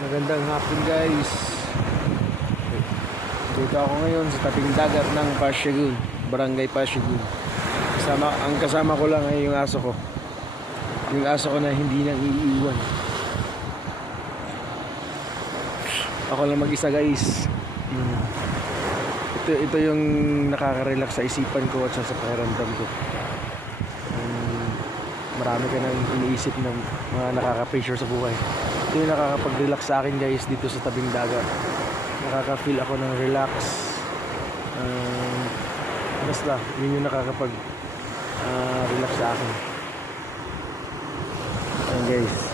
Magandang hapon guys. Dito ako ngayon sa tabing dagat ng Pasyagun, Barangay Pasyagun. Ang kasama ko lang ay yung aso ko. Yung aso ko na hindi nang iiwan. Ako lang mag-isa guys. Ito yung nakaka-relax sa isipan ko at sa pakiramdam ko. Marami ka nang iniisip ng mga nakaka-pressure sa buhay. Ito yung nakakapag-relax sa akin guys dito sa tabing dagat. Nakaka-feel ako ng relax. Basta, yun yung nakakapag relax sa akin. Ayan guys.